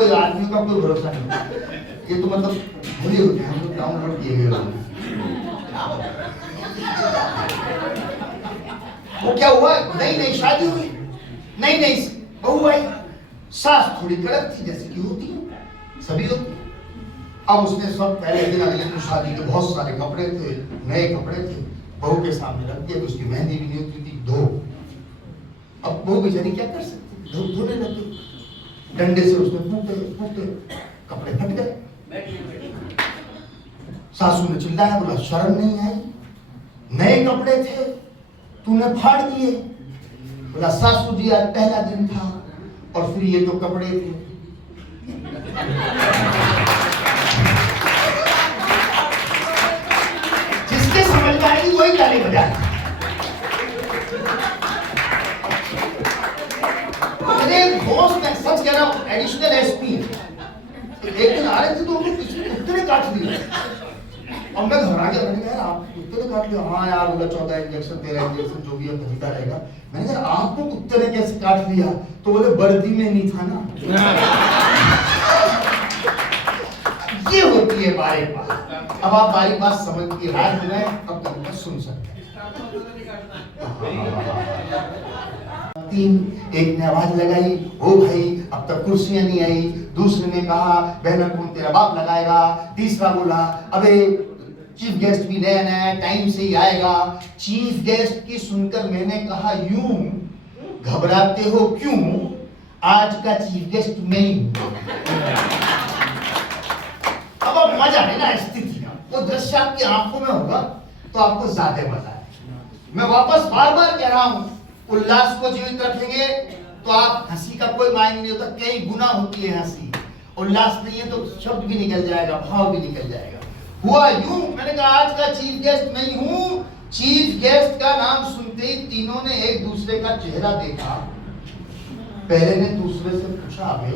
कोई आदमी का कोई भरोसा नहीं। ये तो मतलब भूले होते हैं, हम लोग डाउनलोड किए हुए होते हैं। वो क्या हुआ, नई नई शादी हुई, नई नई बहू आई, सास थोड़ी कड़क थी जैसे कि होती है, सभी होती है। अब उसने सब पहले दिन अगले दिन शादी के बहुत सारे कपड़े थे, नए कपड़े थे, बहू के सामने रख दिए। उसकी मेहंदी भी नहीं होती थी, धो। अब बहू बेचारी क्या कर सकती, धोने लगी, डंडे से उसने फूटे, कपड़े फट गए। सासू ने चिल्लाया, बोला शर्म नहीं आई, नए कपड़े थे तूने फाड़ दिए। बोला सासू जी आज पहला दिन था और फिर ये तो कपड़े थे। जिसके समझ में आएगी वही ताली बजाए। मेरे दोस्त मैं सच कह रहा हूं, एडिशनल एसपी एक दिन आ रहे थे तो उनको कुत्ते ने काट लिया और मैं घबरा गया। मैंने कहा आप कुत्ते ने काट लिया? हाँ यार, बोला 14 इंजेक्शन, 13 इंजेक्शन जो भी है खरीदा रहेगा। मैंने कहा आपको कुत्ते ने कैसे काट लिया? तो बोले वर्दी में नहीं था ना। ये होती है बारी बात। अब आप बारी बात समझ के राज में अब तक सुन सकते हैं। एक ने आवाज लगाई, ओ भाई अब तक कुर्सियां नहीं आई। दूसरे ने कहा बहना कौन तेरा बाप लगाएगा। तीसरा बोला अबे चीफ गेस्ट भी नया नया टाइम से ही आएगा। चीफ गेस्ट की सुनकर मैंने कहा यूं घबराते हो क्यों, आज का चीफ गेस्ट मैं ही हूं। अब मजा है ना स्थिति का, वो दृश्य आपकी आंखों में होगा तो आपको ज्यादा मजा है। मैं वापस बार बार कह रहा हूं, उल्लास को जीवित रखेंगे तो आप हंसी का कोई मायने नहीं होता, कई गुना होती है हंसी। उल्लास नहीं है तो शब्द भी निकल जाएगा, भाव भी निकल जाएगा। हुआ यूं, मैंने कहा आज का चीफ गेस्ट मैं ही हूं। चीफ गेस्ट का नाम सुनते ही तीनों ने एक दूसरे का चेहरा देखा। पहले ने दूसरे से पूछा अबे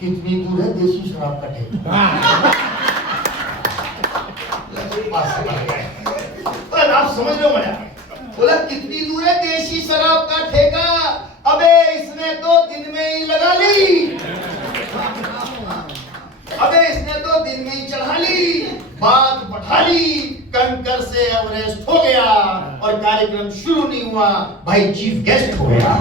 कितनी दूर है देसी शराब का ठेका? आप समझ लो मजा। बोला कितनी दूर है देसी शराब का ठेका? अबे इसने तो दिन में ही लगा ली, अबे इसने तो दिन में ही चढ़ा ली, बात बढ़ा ली, कंकर से एवरेस्ट हो गया और कार्यक्रम शुरू नहीं हुआ, भाई चीफ गेस्ट हो गया।